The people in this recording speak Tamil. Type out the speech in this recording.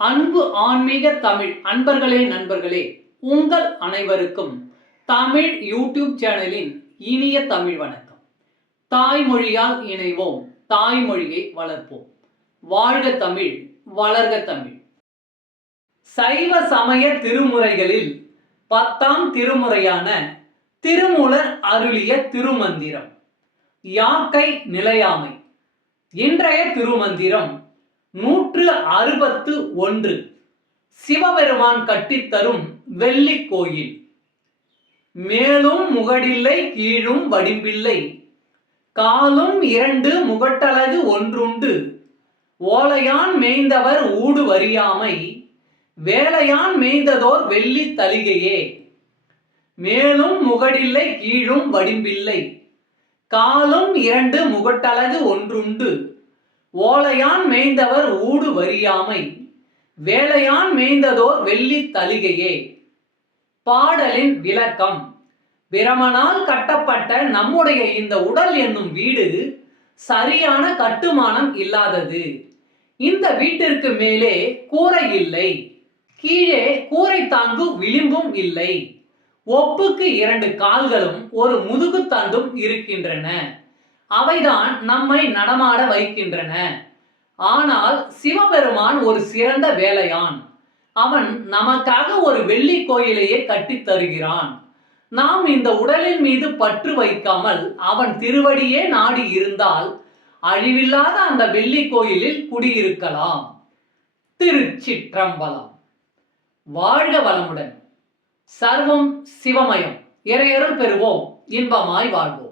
அன்பு ஆன்மீக தமிழ் அன்பர்களே நண்பர்களே, உங்கள் அனைவருக்கும் தமிழ் யூடியூப் சேனலின் இனிய தமிழ் வணக்கம். தாய்மொழியால் இணைவோம், தாய்மொழியை வளர்ப்போம். வாழ்க தமிழ், வளர்க தமிழ். சைவ சமய திருமுறைகளில் 10ஆம் திருமுறையான திருமூலர் அருளிய திருமந்திரம் யாக்கை நிலையாமை. இன்றைய திருமந்திரம் 161. சிவபெருமான் கட்டித்தரும் வெள்ளி கோயில். மேலும் முகடில்லை கீழும் வடிம்பில்லை, காலும் 2 முகட்டழகு ஒன்றுண்டு, ஓலையான் மேய்ந்தவர் ஊடு வரியாமை, வேலையான் மேய்ந்ததோர் வெள்ளி தளிகையே. மேலும் முகடில்லை கீழும் வடிம்பில்லை, காலும் 2 முகட்டழகு ஒன்றுண்டு, ஓலையான் மேய்ந்தவர் ஊடு வரியாமை, வேலையான் மேய்ந்ததோர் வெள்ளி தளிகையே. பாடலின் விளக்கம். பிரமனால் கட்டப்பட்ட நம்முடைய இந்த உடல் என்னும் வீடு சரியான கட்டுமானம் இல்லாதது. இந்த வீட்டிற்கு மேலே கூரை இல்லை, கீழே கூரை தாங்கு விளிம்பும் இல்லை. ஒப்புக்கு 2 கால்களும் ஒரு முதுகு தண்டும் இருக்கின்றன. அவைதான் நம்மை நடமாட வைக்கின்றன. ஆனால் சிவபெருமான் ஒரு சிறந்த வேலையான். அவன் நமக்காக ஒரு வெள்ளி கோயிலையே கட்டித் தருகிறான். நாம் இந்த உடலின் மீது பற்று வைக்காமல் அவன் திருவடியே நாடி இருந்தால் அழிவில்லாத அந்த வெள்ளி கோயிலில் குடியிருக்கலாம். திருச்சிற்றம்பலம். வாழ்க வளமுடன். சர்வம் சிவமயம். இறையருள் பெறுவோம், இன்பமாய் வாழ்வோம்.